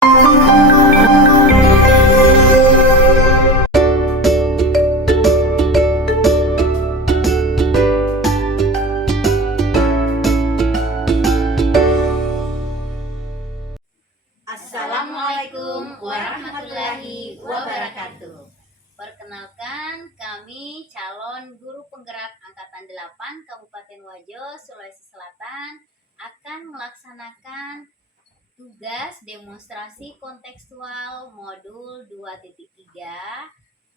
Assalamualaikum warahmatullahi wabarakatuh. Perkenalkan, kami calon guru penggerak Angkatan 8 Kabupaten Wajo, Sulawesi Selatan akan melaksanakan tugas demonstrasi kontekstual modul 2.3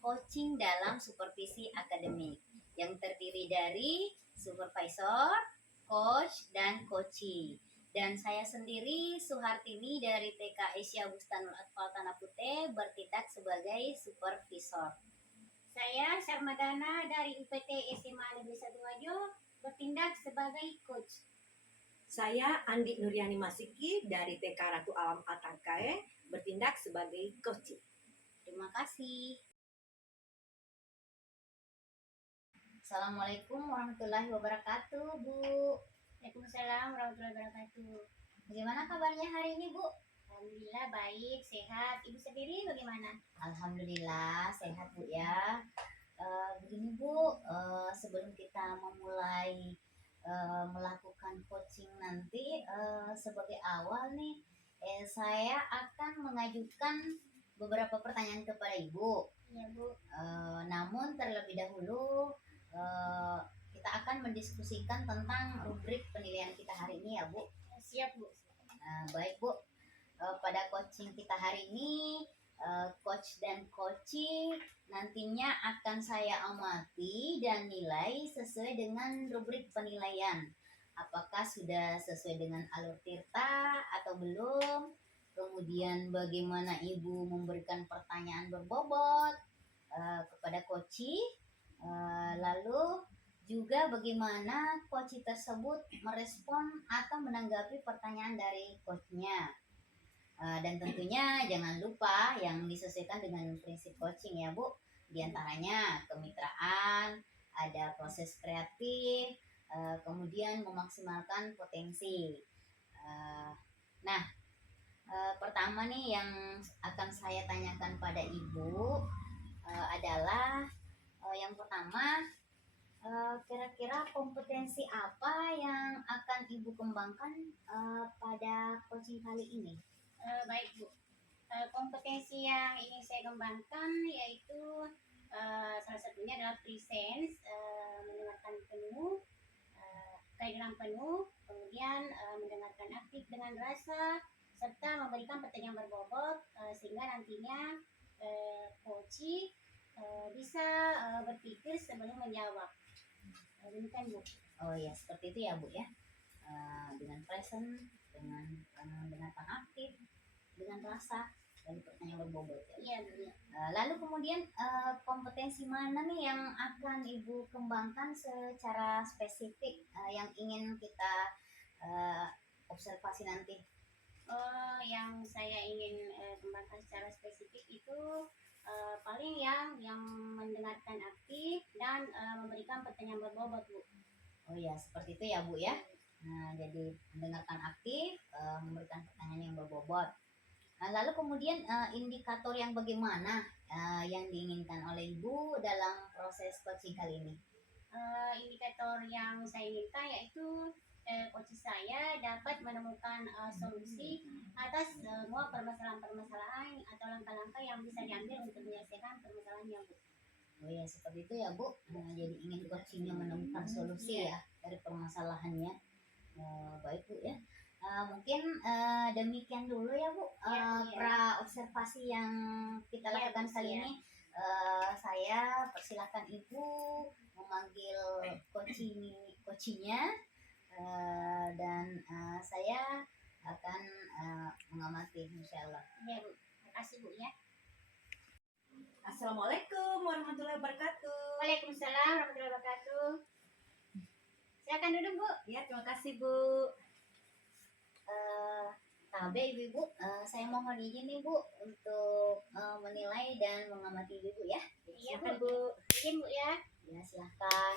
coaching dalam supervisi akademik yang terdiri dari supervisor, coach, dan coachee. Dan saya sendiri Suhartini dari TK Asia Bustanul Atfal Tanah Putih bertindak sebagai supervisor. Saya Syarmadana dari UPT SMA Negeri 1 Wajo bertindak sebagai coach. Saya Andi Nuriani Masiki dari TK Ratu Alam Atangkae bertindak sebagai coach. Terima kasih. Assalamualaikum warahmatullahi wabarakatuh, Bu. Waalaikumsalam warahmatullahi wabarakatuh. Bagaimana kabarnya hari ini, Bu? Alhamdulillah baik, sehat. Ibu sendiri bagaimana? Alhamdulillah sehat, Bu ya. Begini, Bu, sebelum kita memulai melakukan coaching nanti, sebagai awal nih, saya akan mengajukan beberapa pertanyaan kepada Ibu. Iya, Bu. Namun terlebih dahulu kita akan mendiskusikan tentang rubrik penilaian kita hari ini ya, Bu. Siap, Bu. Baik, Bu. Pada coaching kita hari ini, coach dan coachee nantinya akan saya amati dan nilai sesuai dengan rubrik penilaian. Apakah sudah sesuai dengan alur tirta atau belum? Kemudian bagaimana Ibu memberikan pertanyaan berbobot kepada coachee? Lalu juga bagaimana coachee tersebut merespon atau menanggapi pertanyaan dari coachnya. Dan tentunya jangan lupa yang disesuaikan dengan prinsip coaching ya, Bu. Di antaranya kemitraan, ada proses kreatif, kemudian memaksimalkan potensi. Pertama nih yang akan saya tanyakan pada Ibu adalah yang pertama, kira-kira kompetensi apa yang akan Ibu kembangkan pada coaching kali ini? Baik, Bu. Kompetensi yang ingin saya kembangkan yaitu salah satunya adalah presence, mendengarkan penuh, keadilan penuh, kemudian mendengarkan aktif dengan rasa, serta memberikan pertanyaan berbobot sehingga nantinya coachee bisa berpikir sebelum menjawab. Demikian, Bu. Oh ya, seperti itu ya, Bu ya. Dengan present, dengan mendengarkan aktif, dengan rasa, dan pertanyaan berbobot ya. Iya, Bu. Lalu kemudian kompetensi mana nih yang akan Ibu kembangkan secara spesifik yang ingin kita observasi nanti? Yang saya ingin kembangkan secara spesifik itu paling yang mendengarkan aktif dan memberikan pertanyaan berbobot, Bu. Oh ya, seperti itu ya, Bu ya. Jadi mendengarkan aktif, memberikan pertanyaan yang berbobot. Lalu kemudian indikator yang bagaimana yang diinginkan oleh Ibu dalam proses coaching kali ini? Indikator yang saya inginkan yaitu coachee saya dapat menemukan solusi atas semua permasalahan-permasalahan atau langkah-langkah yang bisa diambil untuk menyelesaikan permasalahannya, Bu. Oh ya, seperti itu ya, Bu. Jadi ingin coachingnya menemukan solusi ya dari permasalahannya. Baik, Bu ya. Mungkin demikian dulu ya, Bu. Pra observasi yang kita lakukan kali ini. Saya persilakan Ibu memanggil coachee-nya dan saya akan mengamati, insyaallah. Ya, Bu. Terima kasih, Bu ya. Assalamualaikum warahmatullahi wabarakatuh. Waalaikumsalam warahmatullahi wabarakatuh. Silakan duduk, Bu. Ya, terima kasih, Bu. Ibu, saya mohon izin nih, Bu, untuk menilai dan mengamati Ibu ya. Iya, Silakan, Bu. Bu. Izin, Bu ya. Ya, silahkan.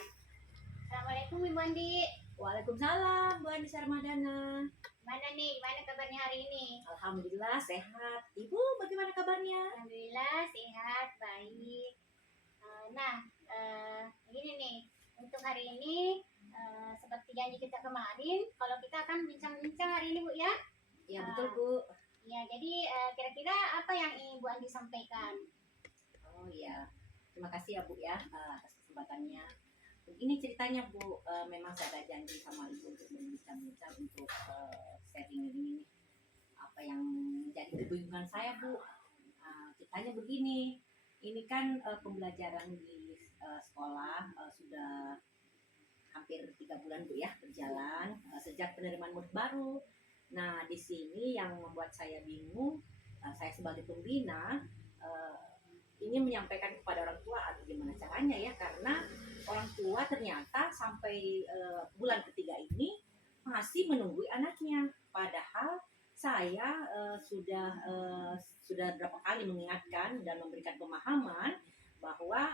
Assalamualaikum, Ibu Andi. Waalaikumsalam, Bu Andi Syarmadana. Mana nih, mana kabarnya hari ini? Alhamdulillah sehat. Ibu bagaimana kabarnya? Alhamdulillah sehat, baik. Nah, begini nih, untuk hari ini seperti janji kita kemarin, kalau kita akan bincang-bincang hari ini Bu ya. Ya betul Bu. Ya, jadi kira-kira apa yang ingin Bu Andi sampaikan? Oh iya, terima kasih ya Bu ya atas kesempatannya. Begini ceritanya Bu, memang saya ada janji sama Ibu untuk berbincang-bincang untuk sharing ini nih, apa yang menjadi kebingungan saya Bu. Ceritanya begini, ini kan pembelajaran di sekolah sudah hampir 3 bulan Bu ya berjalan sejak penerimaan murid baru. Nah di sini yang membuat saya bingung, saya sebagai pembina ingin menyampaikan kepada orang tua atau gimana caranya ya, karena orang tua ternyata sampai bulan ketiga ini masih menunggu anaknya, padahal saya sudah berapa kali mengingatkan dan memberikan pemahaman bahwa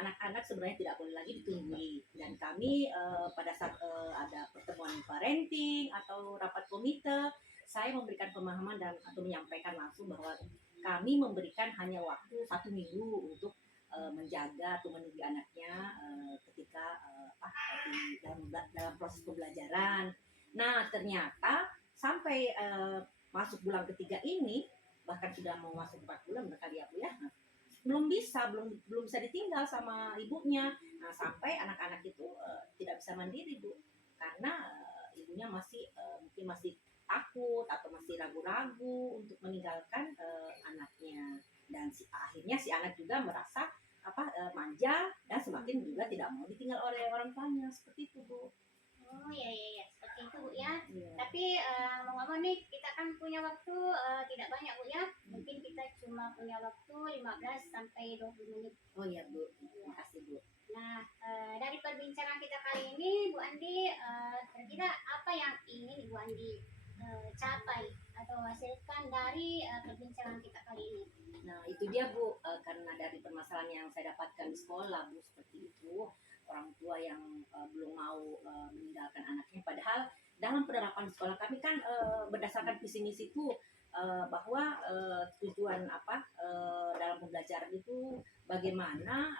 anak-anak sebenarnya tidak boleh lagi ditunggui, dan kami pada saat ada pertemuan parenting atau rapat komite, saya memberikan pemahaman dan atau menyampaikan langsung bahwa kami memberikan hanya waktu 1 minggu untuk menjaga atau menunggu anaknya ketika dalam proses pembelajaran. Nah ternyata sampai masuk bulan ketiga ini, bahkan sudah mau masuk 4 bulan berkali ya Bu ya, belum bisa ditinggal sama ibunya. Nah sampai anak-anak itu tidak bisa mandiri Bu, karena ibunya mungkin masih takut atau masih ragu-ragu untuk meninggalkan anaknya, dan akhirnya si anak juga merasa manja dan semakin juga tidak mau ditinggal oleh orang tuanya, seperti itu Bu. Oh ya, seperti itu Bu ya. Iya. Tapi ngomong-ngomong nih, kita kan punya waktu tidak banyak Bu ya. Mungkin kita cuma punya waktu 15 sampai 20 menit. Oh iya Bu, terima kasih Bu. Nah, dari perbincangan kita kali ini, Bu Andi, kira-kira apa yang ingin Bu Andi capai atau hasilkan dari perbincangan kita kali ini? Nah itu dia Bu, karena dari permasalahan yang saya dapatkan di sekolah Bu, seperti itu, orang tua yang belum mau meninggalkan anaknya, padahal dalam penerapan sekolah kami kan berdasarkan visi misi itu bahwa tujuan dalam pembelajaran itu bagaimana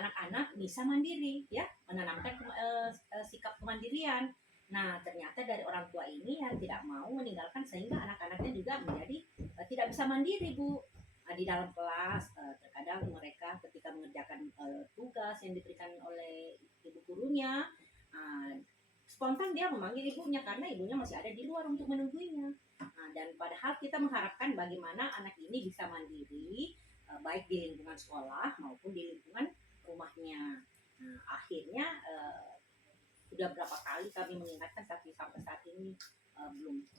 anak-anak bisa mandiri ya, menanamkan sikap kemandirian. Nah ternyata dari orang tua ini yang tidak mau meninggalkan, sehingga anak-anaknya juga menjadi tidak bisa mandiri Bu. Di dalam kelas terkadang mereka ketika mengerjakan tugas yang diberikan oleh ibu gurunya, spontan dia memanggil ibunya karena ibunya masih ada di luar untuk menungguinya. Dan padahal kita mengharapkan bagaimana anak ini bisa mandiri baik di lingkungan sekolah maupun di lingkungan rumahnya. Akhirnya sudah berapa kali kami mengingatkan, tapi sampai saat ini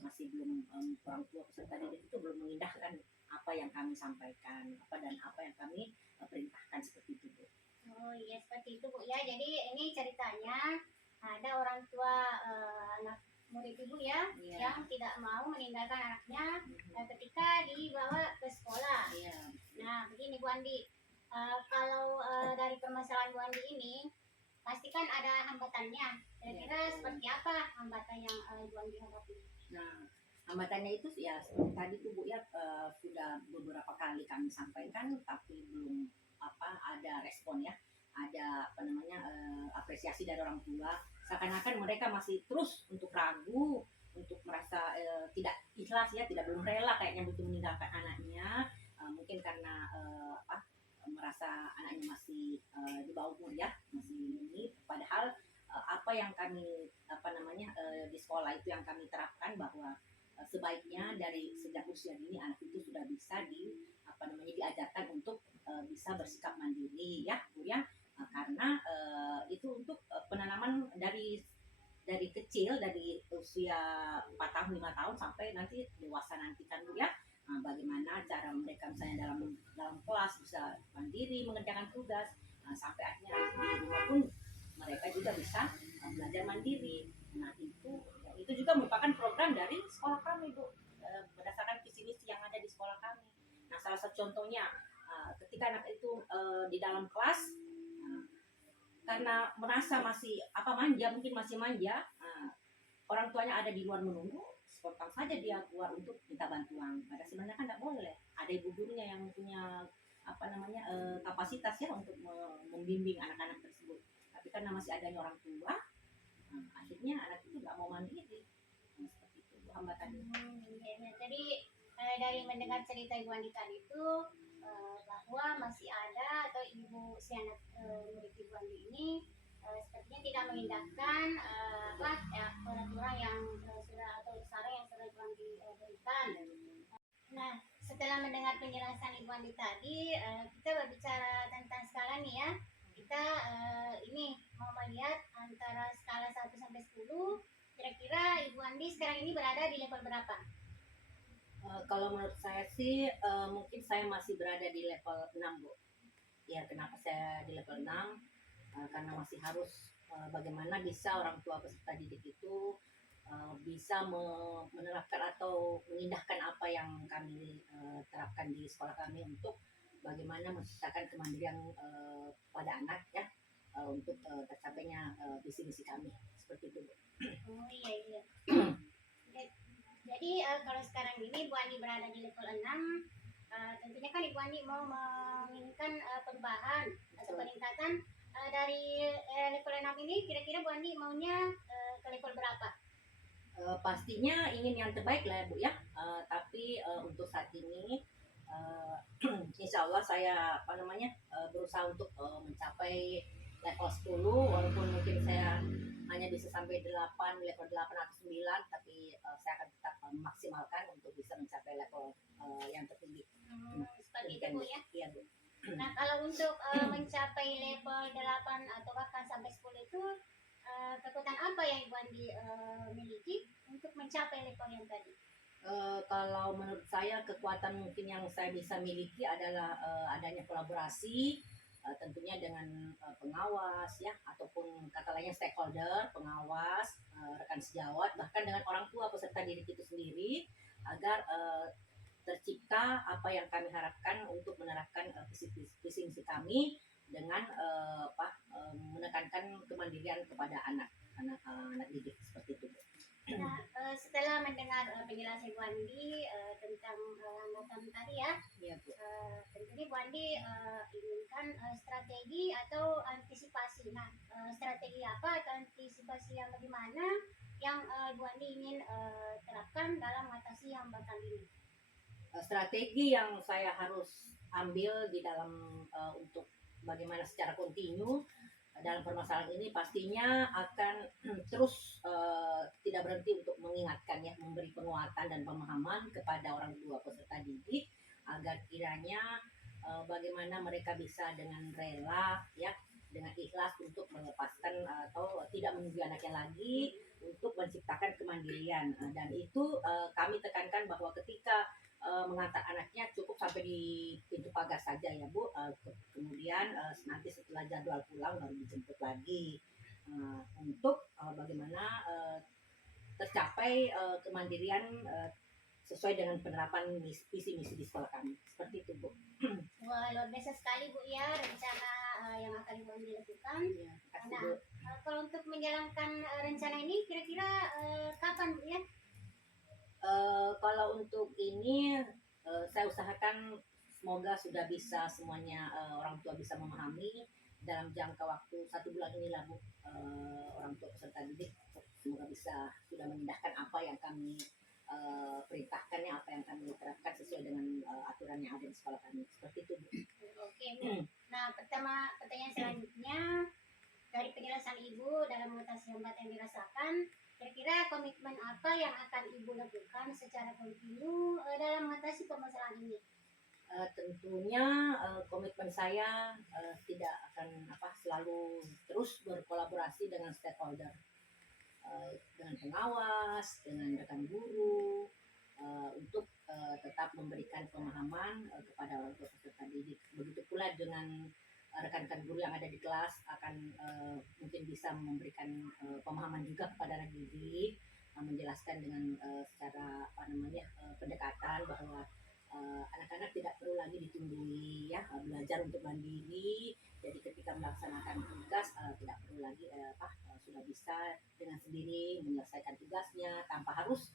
masih belum orang tua peserta didik itu belum mengindahkan apa yang kami sampaikan, dan apa yang kami perintahkan, seperti itu Bu. Oh iya seperti itu Bu ya. Jadi ini ceritanya ada orang tua anak murid ibu ya, yang tidak mau meninggalkan anaknya ketika dibawa ke sekolah. Nah begini Bu Andi, kalau dari permasalahan Bu Andi ini pastikan ada hambatannya. Kira-kira seperti apa hambatan yang Bu Andi hadapi? Nah hambatannya itu ya seperti tadi tuh Bu ya, sudah beberapa kali kami sampaikan tapi belum ada respon ya, ada apresiasi dari orang tua, seakan-akan mereka masih terus untuk ragu, untuk merasa tidak ikhlas ya, belum rela kayaknya untuk meninggalkan anaknya, mungkin karena merasa anaknya masih di bawah umur ya, masih ini, padahal apa yang kami di sekolah itu yang kami terapkan bahwa sebaiknya dari sejak usia dini anak itu sudah bisa diajarkan untuk bisa bersikap mandiri ya Bu ya, karena itu untuk penanaman dari kecil, dari usia 4 tahun 5 tahun sampai nanti dewasa nanti kan Bu ya. Bagaimana cara mereka misalnya dalam kelas bisa mandiri mengerjakan tugas, sampai akhirnya di rumah pun mereka juga bisa belajar mandiri. Nah itu juga merupakan program dari sekolah kami Bu, berdasarkan visi misi yang ada di sekolah kami. Nah salah satu contohnya ketika anak itu di dalam kelas, karena merasa masih manja, mungkin masih manja, orang tuanya ada di luar menunggu, spontan saja dia keluar untuk minta bantuan. Padahal sebenarnya kan nggak boleh. Ada ibu gurunya yang punya kapasitas ya untuk membimbing anak-anak tersebut. Tapi karena masih adanya orang tua, akhirnya anak itu nggak mau mandiri. Seperti itu hambatannya. Ya. Jadi dari mendengar cerita Ibu Andi tadi itu bahwa masih ada atau ibu si anak murid Ibu Andi ini sepertinya tidak mengindahkan peraturan yang sudah atau saran yang sudah Ibu Andi berikan. Nah, setelah mendengar penjelasan Ibu Andi tadi, kita berbicara tentang skala nih ya. Kita ini mau melihat antara skala 1 sampai 10, kira-kira Ibu Andi sekarang ini berada di level berapa? Kalau menurut saya sih mungkin saya masih berada di level 6, Bu. Ya, kenapa saya di level 6? Karena masih harus bagaimana bisa orang tua peserta didik itu bisa menerapkan atau mengindahkan apa yang kami terapkan di sekolah kami untuk bagaimana menciptakan kemandirian pada anak ya, untuk tercapainya visi-misi kami seperti itu, Bu. Oh iya. Jadi kalau sekarang ini Bu Andi berada di level 6, tentunya kan Ibu Andi mau menginginkan perubahan atau peningkatan dari level 6 ini, kira-kira Bu Andi maunya ke level berapa? Pastinya ingin yang terbaik lah Bu ya, tapi untuk saat ini insya Allah saya berusaha untuk mencapai level 10, walaupun mungkin saya hanya bisa sampai level 8 atau 9, tapi saya akan tetap memaksimalkan untuk bisa mencapai level yang tertinggi. Seperti itu Bu ya. Iya Bu. Nah kalau untuk mencapai level 8 atau bahkan sampai 10 itu kekuatan apa yang Ibu Andi miliki untuk mencapai level yang tadi? Kalau menurut saya kekuatan mungkin yang saya bisa miliki adalah adanya kolaborasi, tentunya dengan pengawas ya, ataupun kata lainnya stakeholder, pengawas, rekan sejawat, bahkan dengan orang tua peserta didik itu sendiri, agar tercipta apa yang kami harapkan untuk menerapkan visi misi kami dengan menekankan kemandirian kepada anak didik seperti itu. Nah, setelah mendengar penjelasan Ibu Andi tentang hambatan tadi ya, Iya Bu. tentunya Ibu Andi inginkan strategi atau antisipasi. Nah, strategi apa atau antisipasi yang bagaimana yang Ibu Andi ingin terapkan dalam mengatasi hambatan ini? Strategi yang saya harus ambil di dalam untuk bagaimana secara kontinu dalam permasalahan ini pastinya akan terus tidak berhenti untuk mengingatkan ya, memberi penguatan dan pemahaman kepada orang tua peserta didik agar kiranya bagaimana mereka bisa dengan rela ya, dengan ikhlas untuk melepaskan atau tidak menunggu anaknya lagi untuk menciptakan kemandirian. Dan itu kami tekankan bahwa ketika mengantar anaknya cukup sampai di pintu pagar saja ya Bu. Kemudian nanti setelah jadwal pulang baru dijemput lagi untuk bagaimana tercapai kemandirian sesuai dengan penerapan visi misi di sekolah kami. Seperti itu Bu. Wah, luar biasa sekali Bu ya rencana yang akan Ibu Andi lakukan. Ya, kasih, Bu. Kalau untuk menjalankan rencana ini kira-kira kapan Bu ya? Kalau untuk ini saya usahakan semoga sudah bisa semuanya orang tua bisa memahami dalam jangka waktu 1 bulan inilah Bu. Orang tua peserta didik semoga bisa sudah mengindahkan apa yang kami perintahkan ya, apa yang kami terapkan sesuai dengan aturan yang ada di sekolah kami. Seperti itu Bu. Oke Bu. Nah pertanyaan selanjutnya, dari penjelasan Ibu dalam mengatasi hambatan yang dirasakan, kira-kira komitmen apa yang akan Ibu lakukan secara kontinu dalam mengatasi permasalahan ini? Tentunya komitmen saya tidak akan selalu terus berkolaborasi dengan stakeholder, dengan pengawas, dengan rekan guru, untuk tetap memberikan pemahaman kepada orang tua peserta didik. Begitu pula dengan rekan-rekan guru yang ada di kelas akan mungkin bisa memberikan pemahaman juga kepada anak didik, menjelaskan dengan secara pendekatan bahwa anak-anak tidak perlu lagi ditunggui ya, belajar untuk mandiri. Jadi ketika melaksanakan tugas tidak perlu lagi sudah bisa dengan sendiri menyelesaikan tugasnya tanpa harus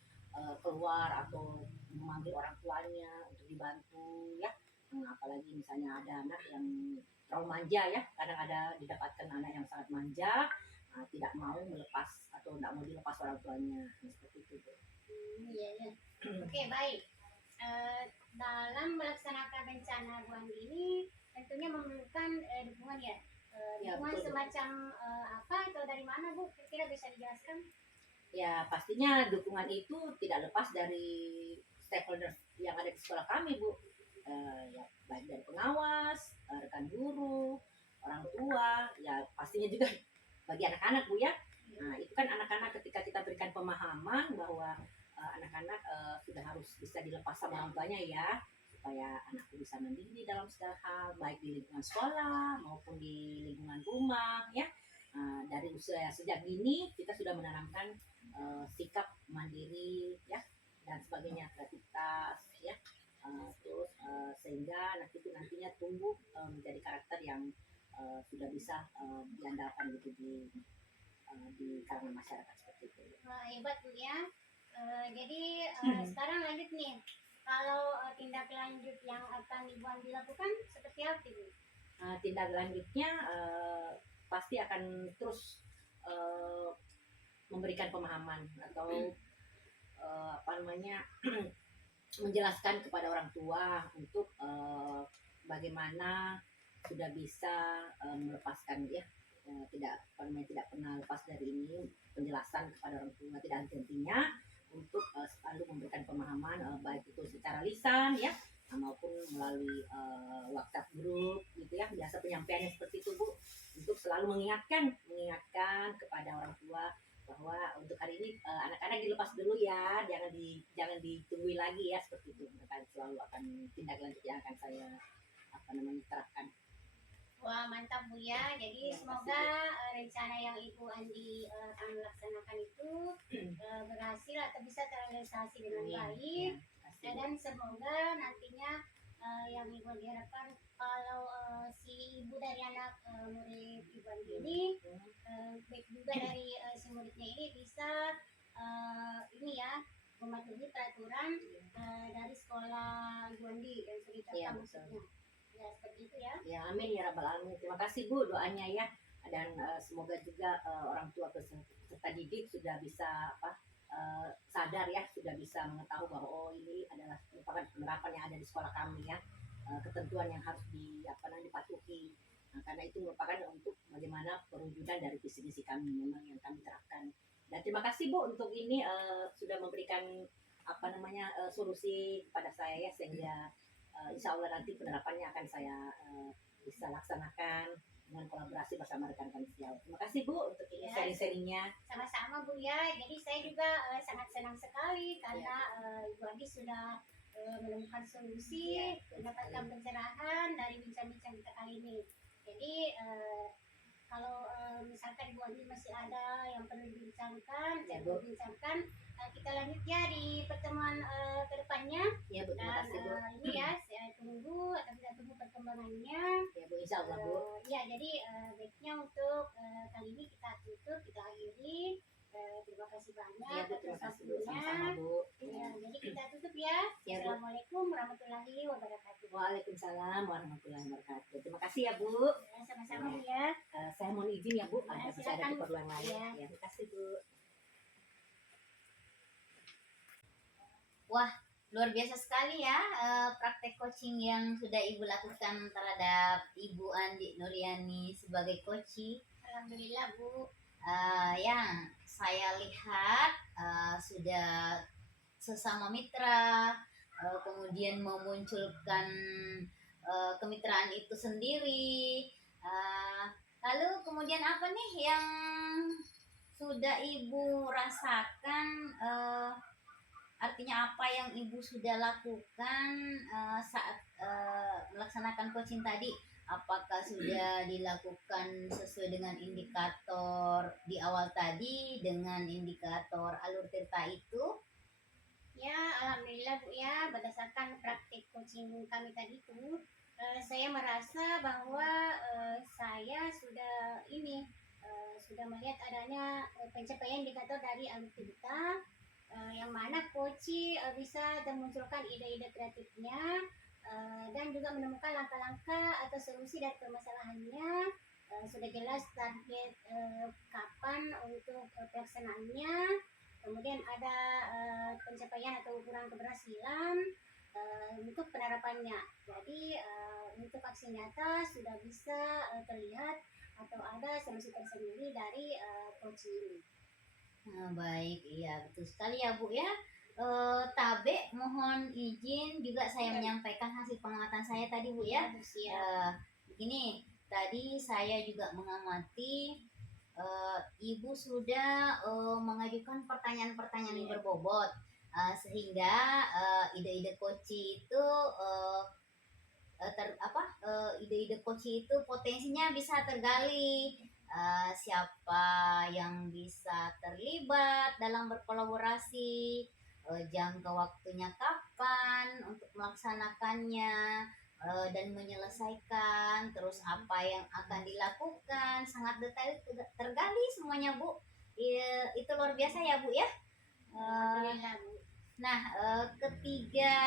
keluar atau memanggil orang tuanya untuk dibantu ya. Apalagi misalnya ada anak yang terlalu manja ya, kadang ada didapatkan anak yang sangat manja, tidak mau melepas atau tidak mau dilepas orang tuanya, seperti itu Bu. Iya, iya. Oke, baik. Dalam melaksanakan rencana Bu Andi ini tentunya memerlukan dukungan ya. Ya, Dukungan betul, Bu. semacam apa atau dari mana Bu? Kira-kira bisa dijelaskan? Ya pastinya dukungan itu tidak lepas dari stakeholders yang ada di sekolah kami Bu. Ya baik dari pengawas, rekan guru, orang tua, ya pastinya juga bagi anak-anak Bu ya. Nah itu kan anak-anak ketika kita berikan pemahaman bahwa anak-anak sudah harus bisa dilepas sama orang tuanya ya, supaya anakku bisa mandiri dalam segala hal, baik di lingkungan sekolah maupun di lingkungan rumah ya. Dari usia sejak dini kita sudah menanamkan sikap mandiri ya dan sebagainya, kreativitas ya. Terus sehingga anak itu nantinya tumbuh menjadi karakter yang sudah bisa diandalkan gitu di kalangan masyarakat seperti itu. Wah, hebat Bu ya. Jadi sekarang lanjut nih. Kalau tindak lanjut yang akan Ibu Andi lakukan seperti apa Bu? Tindak lanjutnya pasti akan terus memberikan pemahaman atau menjelaskan kepada orang tua untuk bagaimana sudah bisa melepaskan ya, tidak pernah lepas dari ini, penjelasan kepada orang tua tidak henti-hentinya untuk selalu memberikan pemahaman baik itu secara lisan ya maupun melalui WhatsApp grup gitu ya, biasa penyampaiannya seperti itu Bu, untuk selalu mengingatkan kepada orang tua bahwa untuk hari ini anak-anak dilepas dulu ya, jangan ditunggu lagi ya, seperti itu. Mereka selalu akan tindak lanjut yang akan saya terapkan. Wah, mantap Bu ya. Jadi Ya, semoga rencana yang Ibu Andi akan laksanakan itu berhasil atau bisa terrealisasi dengan baik. Ya, Dan semoga nantinya yang Ibu Andi harapkan kalau si ibu dari anak murid Ibu Andi ini baik juga dari si muridnya ini bisa ini ya mematuhi peraturan dari sekolah Ibu Andi yang sudah Iya, ditetapkan betul. maksudnya. Ya seperti itu ya. Ya, amin ya rabbal alamin. Terima kasih Bu doanya ya, dan semoga juga orang tua peserta didik sudah bisa sadar ya, sudah bisa mengetahui bahwa oh ini adalah merupakan penerapan yang ada di sekolah kami ya, ketentuan yang harus dipatuhi. Nah, karena itu merupakan untuk bagaimana perwujudan dari visi misi kami memang yang kami terapkan. Dan terima kasih Bu untuk ini sudah memberikan solusi kepada saya ya, sehingga insya Allah nanti penerapannya akan saya bisa laksanakan dengan kolaborasi bersama rekan-rekan sejauh. Terima kasih Bu untuk ini Ya. sharing-sharingnya. Sama-sama Bu ya. Jadi saya juga sangat senang sekali karena Ibu Andi sudah menemukan solusi, Ya, mendapatkan pencerahan dari bincang-bincang kita kali ini. Jadi kalau misalkan Ibu Andi masih ada yang perlu dibincangkan, Ya, Bu. kita lanjut ya di pertemuan kedepannya. Ya Bu, terima Dan kasih Bu. ini ya saya tunggu atau kita tunggu perkembangannya. Ya Bu, insya Allah Bu. Ya, jadi baiknya untuk kali ini kita tutup, kita akhiri. Terima kasih banyak Ya Bu, atas terima kasih Bu. waktunya. Sama-sama Bu. Ya, jadi kita tutup ya. Ya, Bu. Assalamualaikum warahmatullahi wabarakatuh. Waalaikumsalam warahmatullahi wabarakatuh. Terima kasih ya Bu. Ya, sama-sama Bu ya. Saya mohon izin ya Bu, Ya, masih ada silakan. keperluan lain. Ya. Ya, terima kasih Bu. Wah, luar biasa sekali ya praktek coaching yang sudah Ibu lakukan terhadap Ibu Andi Nuriani sebagai coach. Alhamdulillah Bu. Yang saya lihat sudah sesama mitra, kemudian memunculkan kemitraan itu sendiri. Lalu kemudian apa nih yang sudah Ibu rasakan? Artinya apa yang Ibu sudah lakukan saat melaksanakan coaching tadi? Apakah sudah dilakukan sesuai dengan indikator di awal tadi dengan indikator alur tirta itu? Ya, alhamdulillah Bu ya, berdasarkan praktik coaching kami tadi itu, saya merasa bahwa saya sudah sudah melihat adanya pencapaian indikator dari alumni kita, yang mana coach bisa memunculkan ide-ide kreatifnya, dan juga menemukan langkah-langkah atau solusi dari permasalahannya. Sudah jelas target kapan untuk pelaksanaannya, kemudian ada pencapaian atau ukuran keberhasilan untuk penerapannya. Jadi untuk aksi nyata sudah bisa terlihat atau ada solusi tersendiri dari coaching ini. Nah, baik, iya betul sekali ya Bu ya. Tabe mohon izin juga saya menyampaikan hasil pengamatan saya tadi Bu ya. Begini, tadi saya juga mengamati Ibu sudah mengajukan pertanyaan-pertanyaan yang berbobot, sehingga ide-ide coach itu ide-ide coach itu potensinya bisa tergali. Siapa yang bisa terlibat dalam berkolaborasi, jangka waktunya kapan untuk melaksanakannya, dan menyelesaikan, terus apa yang akan dilakukan, sangat detail tergali semuanya Bu. Itu luar biasa ya Bu ya. Nah, ketiga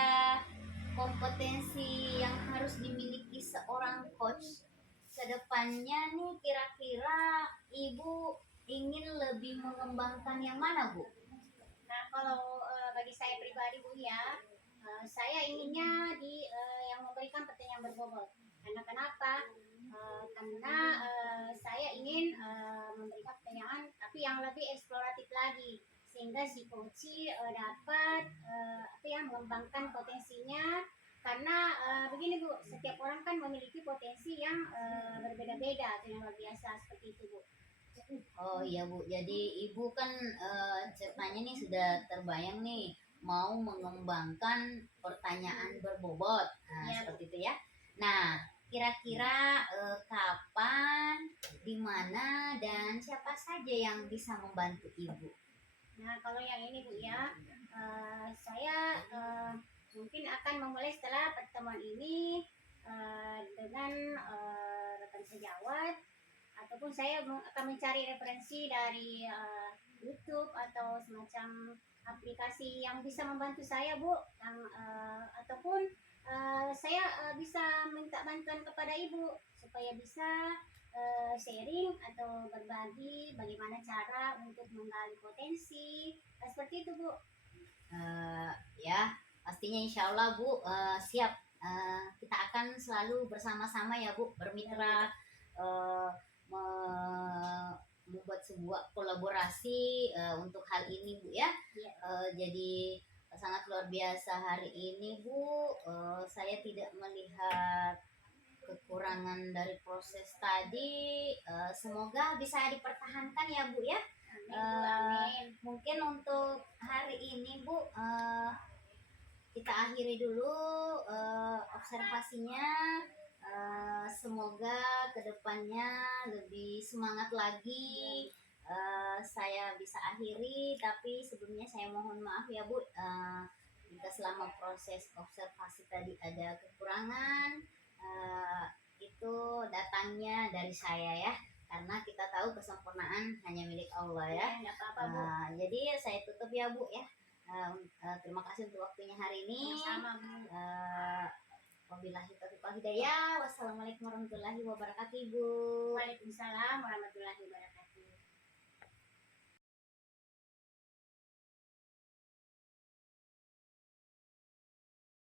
kompetensi yang harus dimiliki seorang coach kedepannya nih, kira-kira Ibu ingin lebih mengembangkan yang mana Bu? Nah, kalau bagi saya pribadi Bu ya, saya inginnya yang memberikan pertanyaan berbobot. Karena kenapa? Karena saya ingin memberikan pertanyaan tapi yang lebih eksploratif lagi, sehingga si coach dapat mengembangkan potensinya. Karena begini Bu, setiap orang kan memiliki potensi yang berbeda-beda, yang luar biasa seperti itu Bu. Oh iya Bu, jadi Ibu kan ceritanya nih sudah terbayang nih mau mengembangkan pertanyaan berbobot, Ya, seperti itu ya. Nah, kira-kira kapan, di mana, dan siapa saja yang bisa membantu Ibu? Nah, kalau yang ini Bu ya, saya mungkin akan memulai setelah pertemuan ini dengan rekan sejawat, ataupun saya akan mencari referensi dari YouTube atau semacam aplikasi yang bisa membantu saya Bu, ataupun saya bisa minta bantuan kepada Ibu supaya bisa sharing atau berbagi bagaimana cara untuk menggali potensi, seperti itu Bu. Ya, pastinya insya Allah Bu, siap. Kita akan selalu bersama-sama ya Bu, bermitra, membuat sebuah kolaborasi untuk hal ini Bu ya. Ya. Jadi sangat luar biasa hari ini Bu. Saya tidak melihat kekurangan dari proses tadi. Semoga bisa dipertahankan ya Bu ya. Amin, Bu, amin. Mungkin untuk hari ini Bu, kita akhiri dulu observasinya. Semoga kedepannya lebih semangat lagi. Saya bisa akhiri, tapi sebelumnya saya mohon maaf ya Bu, jika selama proses observasi tadi ada kekurangan, itu datangnya dari saya ya, karena kita tahu kesempurnaan hanya milik Allah ya. Nggak apa-apa Bu. Jadi saya tutup ya Bu ya. Terima kasih untuk waktunya hari ini. Sama-sama Bu. Wabillahi taufiq wal hidayah. Wassalamualaikum warahmatullahi wabarakatuh Ibu. Waalaikumsalam warahmatullahi wabarakatuh.